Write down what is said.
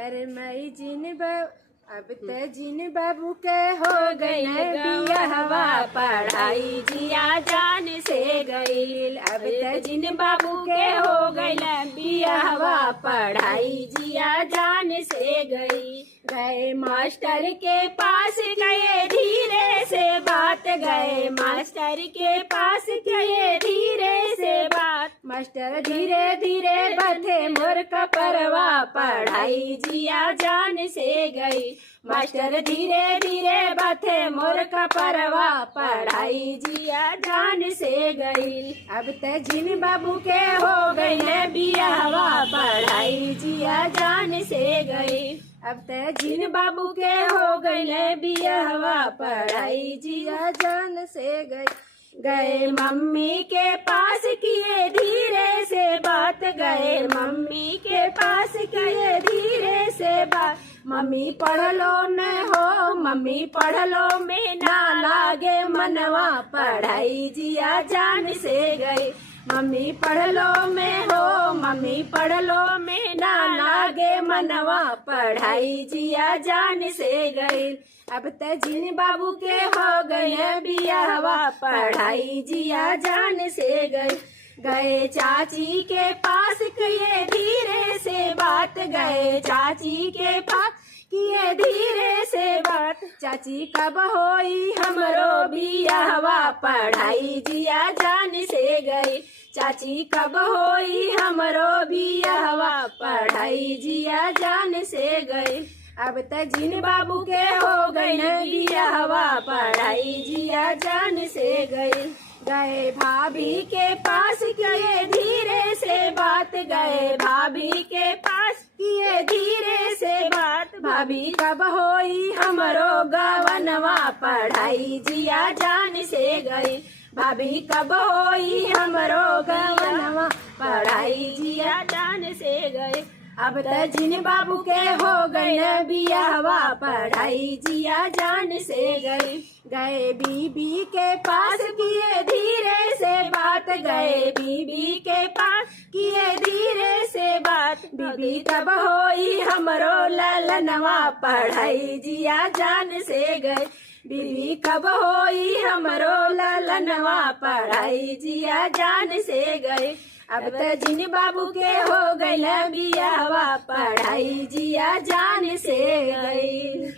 अरे मई अब त जिन बाबू के हो गई बियाहवा पढ़ाई जिया जान से गईल। अब त जिन बाबू के हो गई बियाहवा पढ़ाई जिया जान से गई। गए मास्टर के पास गए धीरे से बात, गए मास्टर के पास गए धीरे से बात। मास्टर धीरे धीरे बथे मोर का परवा पढ़ाई जिया जान से गई। मास्टर धीरे धीरे बथे मोर का परवा पढ़ाई जिया जान से गई। अब त जिन बाबू के हो गई बियाहवा पढ़ाई जिया जान से गई। अब त जिन बाबू के हो गई बियाहवा पढ़ाई जिया जान से गई। गए मम्मी के पास किए धीरे से बात, गए मम्मी के पास किए धीरे से बात। मम्मी पढ़ लो न हो, मम्मी पढ़ लो में ना लागे मनवा पढ़ाई जिया जान से गई। मम्मी पढ़ लो में हो, मम्मी पढ़ लो में ना लागे मनवा पढ़ाई जिया जान से गई। अब त जिन बाबू के हो गई बियाहवा पढ़ाई जिया जान से गई। गए चाची के पास किए धीरे से बात, गए चाची के पास किए धीरे से बात। चाची कब होई हमरो बियाहवा पढ़ाई जिया जान से गई। चाची कब होई हमरो बियाहवा पढ़ाई जिया जान से गई। अब त जिन बाबू के हो गई बियाहवा पढ़ाई जिया जान से गई। गए भाभी के पास किए धीरे से बात, गए भाभी के पास किए धीरे से बात। भाभी कब होई हमरो गवनवा पढ़ाई जिया जान से गई। भाभी कब होई हमरो गवनवा पढ़ाई जिया जान से गई। अब त जिन बाबू के हो गई बियाहवा पढ़ाई जिया जान से गई। गए बीबी के पास किए धीरे से बात, गए बीबी के पास किए धीरे से बात। बीबी कब होई हमरो ललनवा पढ़ाई जिया जान से गई। बीबी कब होई हमरो ललनवा पढ़ाई जिया जान से गई। अब त जिन बाबू के हो गई बियाहवा पढ़ाई जिया जान से गई।